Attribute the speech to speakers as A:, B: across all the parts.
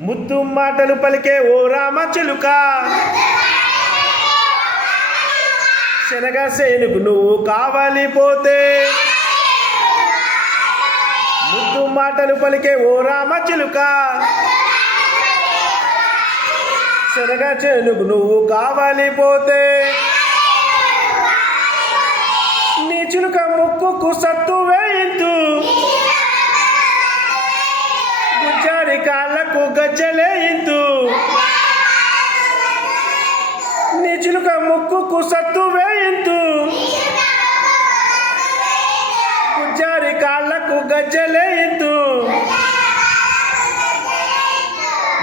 A: ముద్దు మాటలు పలికే ఓ రామ చిలుక. శనగ సేనుకు నువ్వు కావాలి పోతే. ముద్దు మాటలు పలికే ఓ రామ చిలుక. శనగ చేనుకు నువ్వు కావాలి పోతే. నీ చిలుక ముక్కుకు సత్తు కాళ్ళకు గజ్జలేయిద్దు నీ చిలుక ముక్కుకు సత్తు వేయింతు గుజ్జాడి కాళ్ళకు గజ్జలేయిద్దు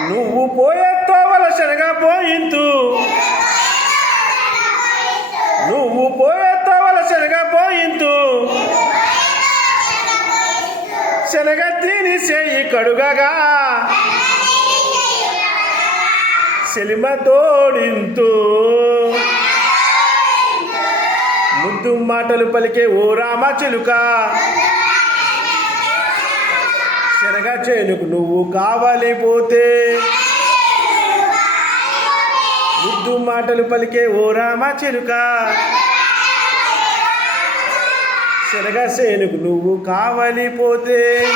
A: నువ్వు పోయేతో తోవల శనగ పోయింతు నువ్వు పోయే తోవల శనగ పోయింతు శనగ తిని చేయి కడుగగా సెలిమ తోడింతు. ముద్దు మాటలు పలికే ఓ రామ చిలుక. శనగ చేనుకు నువ్వు కావలిపోతే ముద్దు మాటలు పలికే ఓ రామ చిలుక. శనగ సేనుకు నువ్వు కావాలి పోతే.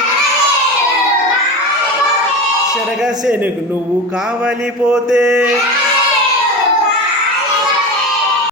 A: శనగ సేనుకు నువ్వు కావాలి పోతే.